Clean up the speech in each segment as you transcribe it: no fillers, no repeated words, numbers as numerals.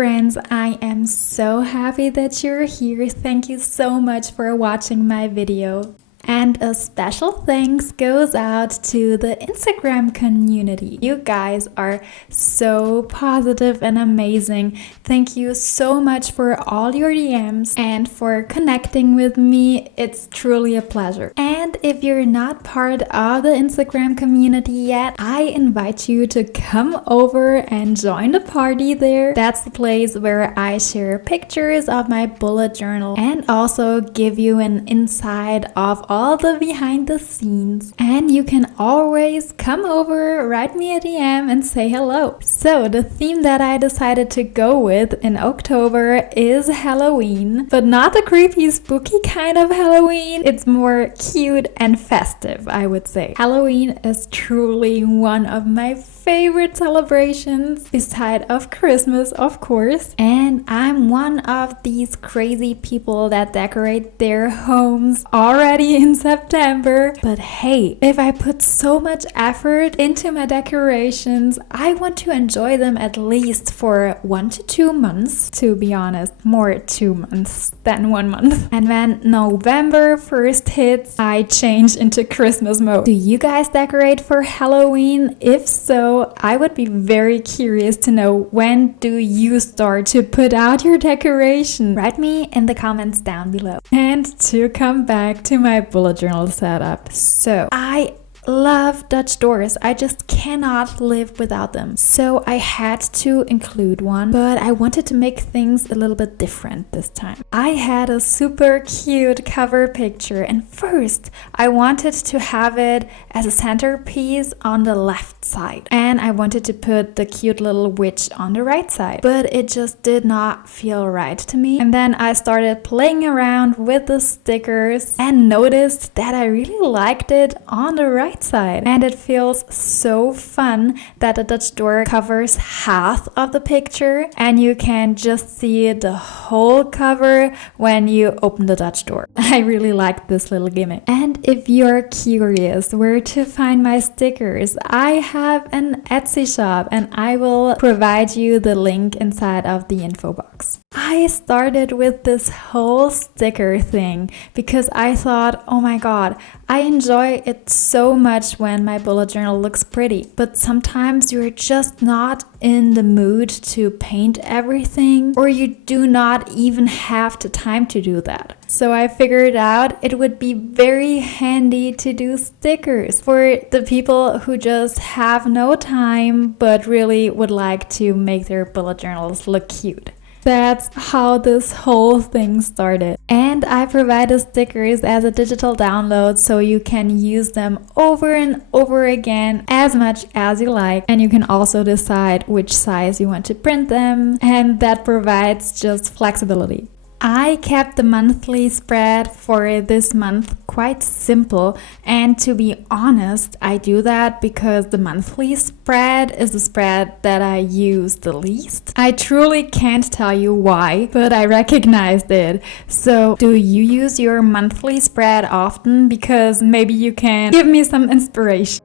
friends, I am so happy that you're here. Thank you so much for watching my video. And a special thanks goes out to the Instagram community. You guys are so positive and amazing. Thank you so much for all your DMs and for connecting with me. It's truly a pleasure. And if you're not part of the Instagram community yet, I invite you to come over and join the party there. That's the place where I share pictures of my bullet journal and also give you an insight of all the behind the scenes. And you can always come over, write me a DM and say hello. So the theme that I decided to go with in October is Halloween, but not the creepy spooky kind of Halloween. It's more cute and festive, I would say. Halloween is truly one of my favorite celebrations beside of Christmas, of course. And I'm one of these crazy people that decorate their homes already in September. But hey, if I put so much effort into my decorations, I want to enjoy them at least for 1 to 2 months, to be honest. More 2 months than 1 month. And when November 1st hits, I change into Christmas mode. Do you guys decorate for Halloween? If so, I would be very curious to know, when do you start to put out your decoration? Write me in the comments down below. And to come back to my bullet journal setup. So I love Dutch doors. I just cannot live without them. So I had to include one, but I wanted to make things a little bit different this time. I had a super cute cover picture, and first I wanted to have it as a centerpiece on the left side, and I wanted to put the cute little witch on the right side, but it just did not feel right to me. And then I started playing around with the stickers and noticed that I really liked it on the right side, and it feels so fun that the Dutch door covers half of the picture and you can just see the whole cover when you open the Dutch door. I really like this little gimmick. And if you're curious where to find my stickers, I have an Etsy shop and I will provide you the link inside of the info box. I started with this whole sticker thing because I thought, oh my god, I enjoy it so much when my bullet journal looks pretty, but sometimes you're just not in the mood to paint everything, or you do not even have the time to do that. So I figured out it would be very handy to do stickers for the people who just have no time but really would like to make their bullet journals look cute. That's how this whole thing started. And I provide the stickers as a digital download so you can use them over and over again as much as you like. And you can also decide which size you want to print them, and that provides just flexibility. I kept the monthly spread for this month quite simple, and to be honest, I do that because the monthly spread is the spread that I use the least. I truly can't tell you why, but I recognized it. So do you use your monthly spread often? Because maybe you can give me some inspiration.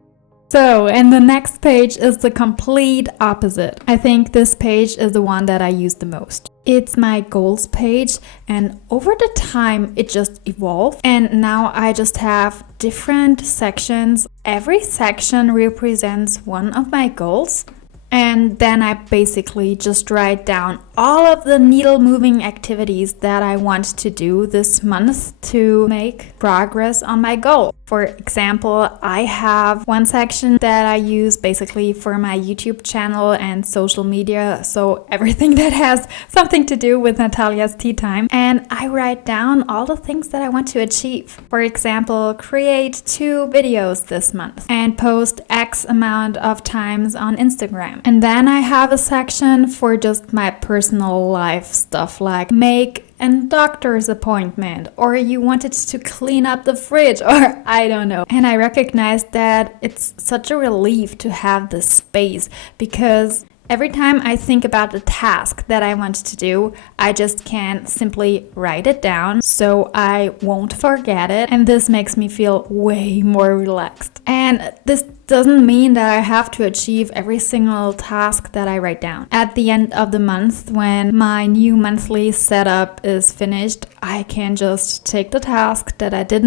So, and the next page is the complete opposite. I think this page is the one that I use the most. It's my goals page, and over the time it just evolved, and now I just have different sections. Every section represents one of my goals, and then I basically just write down all of the needle moving activities that I want to do this month to make progress on my goal. For example, I have one section that I use basically for my YouTube channel and social media, so everything that has something to do with Natalias Teatime, and I write down all the things that I want to achieve. For example, create 2 videos this month and post X amount of times on Instagram. And then I have a section for just my personal life stuff, like make a doctor's appointment, or you wanted to clean up the fridge, or I don't know. And I recognize that it's such a relief to have this space, because every time I think about the task that I want to do, I just can simply write it down so I won't forget it, and this makes me feel way more relaxed. And this doesn't mean that I have to achieve every single task that I write down. At the end of the month, when my new monthly setup is finished, I can just take the task that I did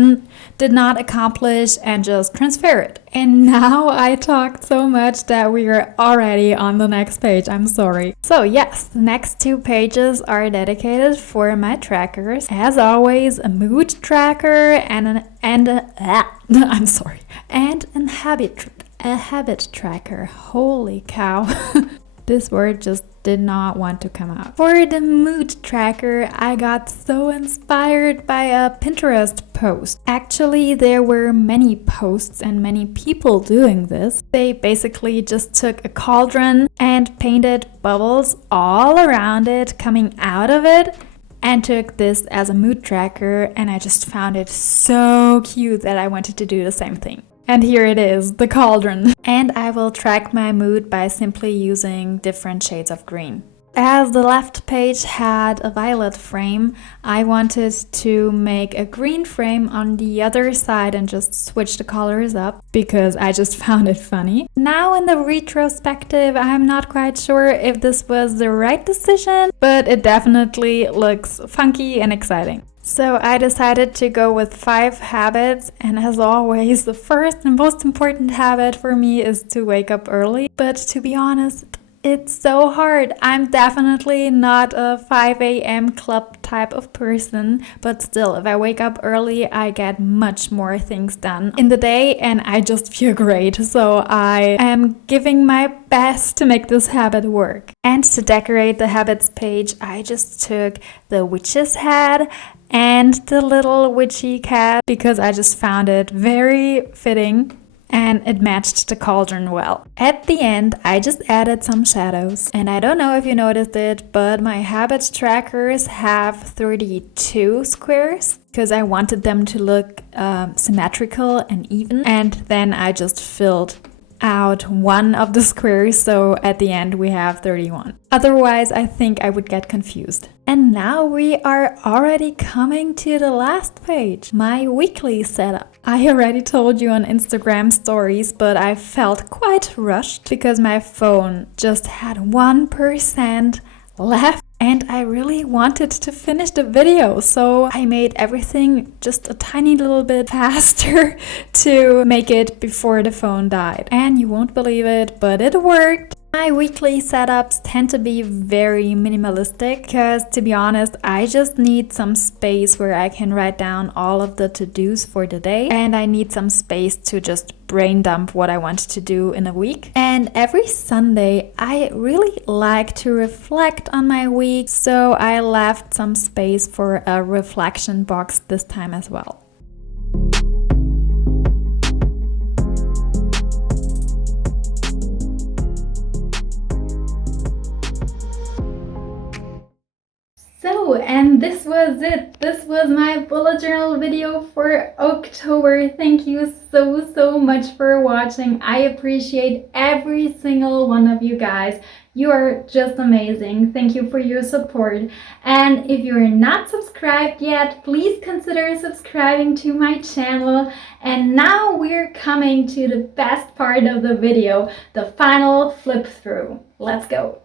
not accomplish and just transfer it. And now I talked so much that we are already on the next page. I'm sorry. So yes, the next 2 pages are dedicated for my trackers. As always, a mood tracker and a habit tracker. Holy cow. This word just did not want to come out. For the mood tracker, I got so inspired by a Pinterest post. Actually, there were many posts and many people doing this. They basically just took a cauldron and painted bubbles all around it, coming out of it, and took this as a mood tracker, and I just found it so cute that I wanted to do the same thing. And here it is, the cauldron. And I will track my mood by simply using different shades of green. As the left page had a violet frame, I wanted to make a green frame on the other side and just switch the colors up because I just found it funny. Now in the retrospective, I'm not quite sure if this was the right decision, but it definitely looks funky and exciting. So I decided to go with 5 habits, and as always, the first and most important habit for me is to wake up early. But to be honest, it's so hard. I'm definitely not a 5 a.m. club type of person, but still, if I wake up early, I get much more things done in the day and I just feel great. So I am giving my best to make this habit work. And to decorate the habits page, I just took the witch's head and the little witchy cat because I just found it very fitting and it matched the cauldron well. At the end, I just added some shadows. And I don't know if you noticed it, but my habit trackers have 32 squares because I wanted them to look symmetrical and even. And then I just filled out one of the squares, so at the end we have 31. Otherwise, I think I would get confused. And now we are already coming to the last page, my weekly setup. I already told you on Instagram stories, but I felt quite rushed because my phone just had 1% left. And I really wanted to finish the video, so I made everything just a tiny little bit faster to make it before the phone died. And you won't believe it, but it worked. My weekly setups tend to be very minimalistic because, to be honest, I just need some space where I can write down all of the to-dos for the day, and I need some space to just brain dump what I want to do in a week. And every Sunday, I really like to reflect on my week, so I left some space for a reflection box this time as well. So, and this was it. This was my bullet journal video for October. Thank you so much for watching. I appreciate every single one of you guys. You are just amazing. Thank you for your support. And if you're not subscribed yet, please consider subscribing to my channel. And now we're coming to the best part of the video, the final flip through. Let's go.